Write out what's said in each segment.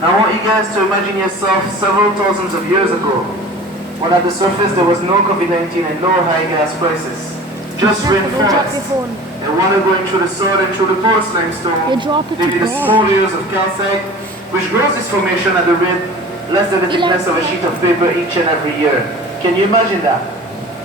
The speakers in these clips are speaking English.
Now I want you guys to imagine yourself several thousands of years ago, when at the surface there was no COVID-19 and no high gas prices. Just rainforest. And water going through the soil and through the porous limestone, leaving the small layers of calcite, which grows this formation at the rate less than the thickness of a sheet of paper each and every year. Can you imagine that?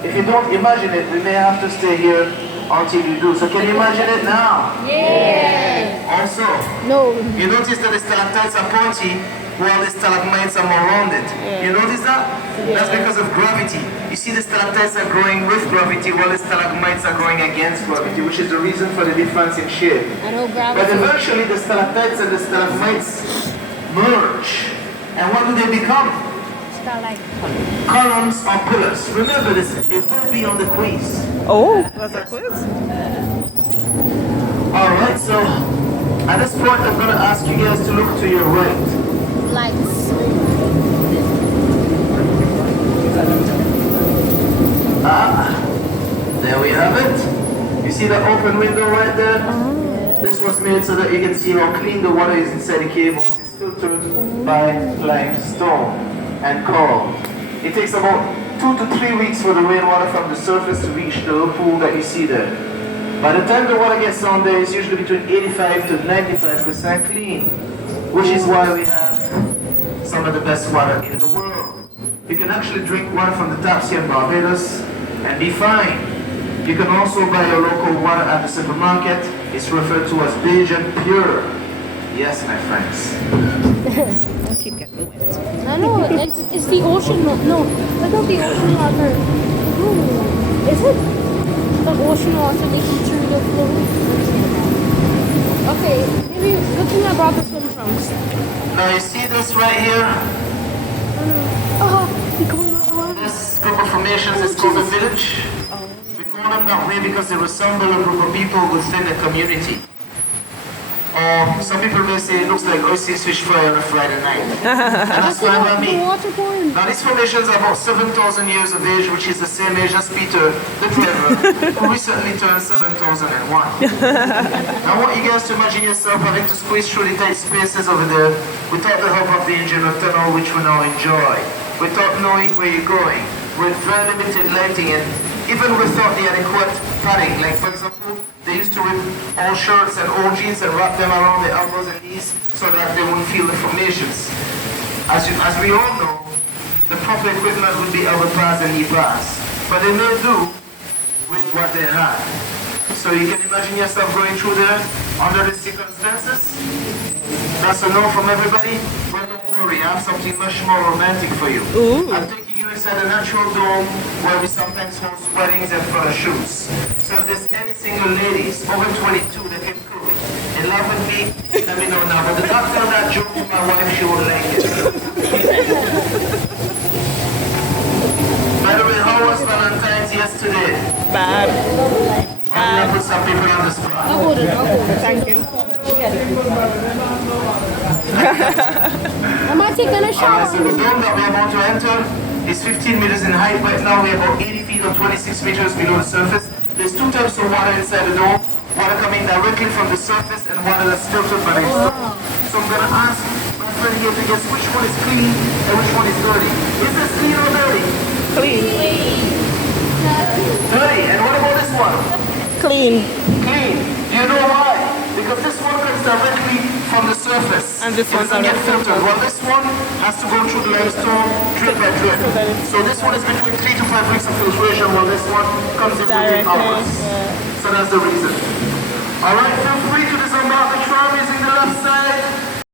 If you don't imagine it, we may have to stay here until you do. So can you imagine it now? Yeah. Also, No. you notice that the stalactites are pointy while the stalagmites are more rounded. You notice that? That's because of gravity. You see the stalactites are growing with gravity while the stalagmites are growing against gravity, which is the reason for the difference in shape. I know gravity. But eventually the stalactites and the stalagmites merge. And what do they become? Starlight. Columns or pillars. Remember this, it will be on the quiz. Oh, that's a quiz? Alright, so at this point I'm going to ask you guys to look to your right. Lights. There we have it. You see the open window right there? This was made so that you can see how clean the water is inside the cave once it's filtered by limestone and coal. It takes about 2 to 3 weeks for the rainwater from the surface to reach the pool that you see there. By the time the water gets down there, it's usually between 85 to 95% clean, which is why we have some of the best water in the world. You can actually drink water from the taps here in Barbados and be fine. You can also buy your local water at the supermarket. It's referred to as Bajan Pure. Yes, my friends. Don't keep getting wet. I know, it's the ocean. No, that's not the ocean water. Ooh, is it? The ocean water leaking through the floor. Okay, maybe good thing I brought the swim trunks. Now you see this right here? This group of formations is called a village. We call them that way because they resemble a group of people within a community. Or some people may say it looks like Oasis fish fry on a Friday night. And that's fine by me. Now these formations are about 7,000 years of age, which is the same age as Peter, the driver, who recently turned 7,001. Now I want you guys to imagine yourself having to squeeze through the tight spaces over there without the help of the engine or tunnel, which we now enjoy, without knowing where you're going, with very limited lighting and even without the adequate padding. Like for example, they used to rip old shirts and old jeans and wrap them around the elbows and knees so that they wouldn't feel the formations. As we all know, the proper equipment would be elbow pads and knee pads, but they may do with what they have. So you can imagine yourself going through there under the circumstances. That's a no from everybody. Well, don't worry, I have something much more romantic for you. Ooh. I'm taking you inside a natural dome where we sometimes host weddings and photo shoots. So if there's any single ladies over 22 that can cook and laugh with me, let me know now. But do not tell that joke to my wife, she won't like it. By the way, how was Valentine's yesterday? Bad. I'm gonna put some people on the spot. I'll hold it. Thank you. Am I taking a shower? So the dome that we're about to enter is 15 meters in height. Right now we're about 80 feet or 26 meters below the surface. There's two types of water inside the dome. Water coming directly from the surface and water that's filtered by the stone. So I'm gonna ask my friend here to guess which one is clean and which one is dirty. Is this clean or dirty? Clean. Dirty. And what about this one? Clean. Clean. Do you know why? Because this one comes directly from the surface. And this It one's doesn't get directly filtered. Well, this one has to go through the limestone drip by drip. So this one is between 3 to 5 weeks of filtration, while this one comes in within Directly. hours. So that's the reason. All right, feel free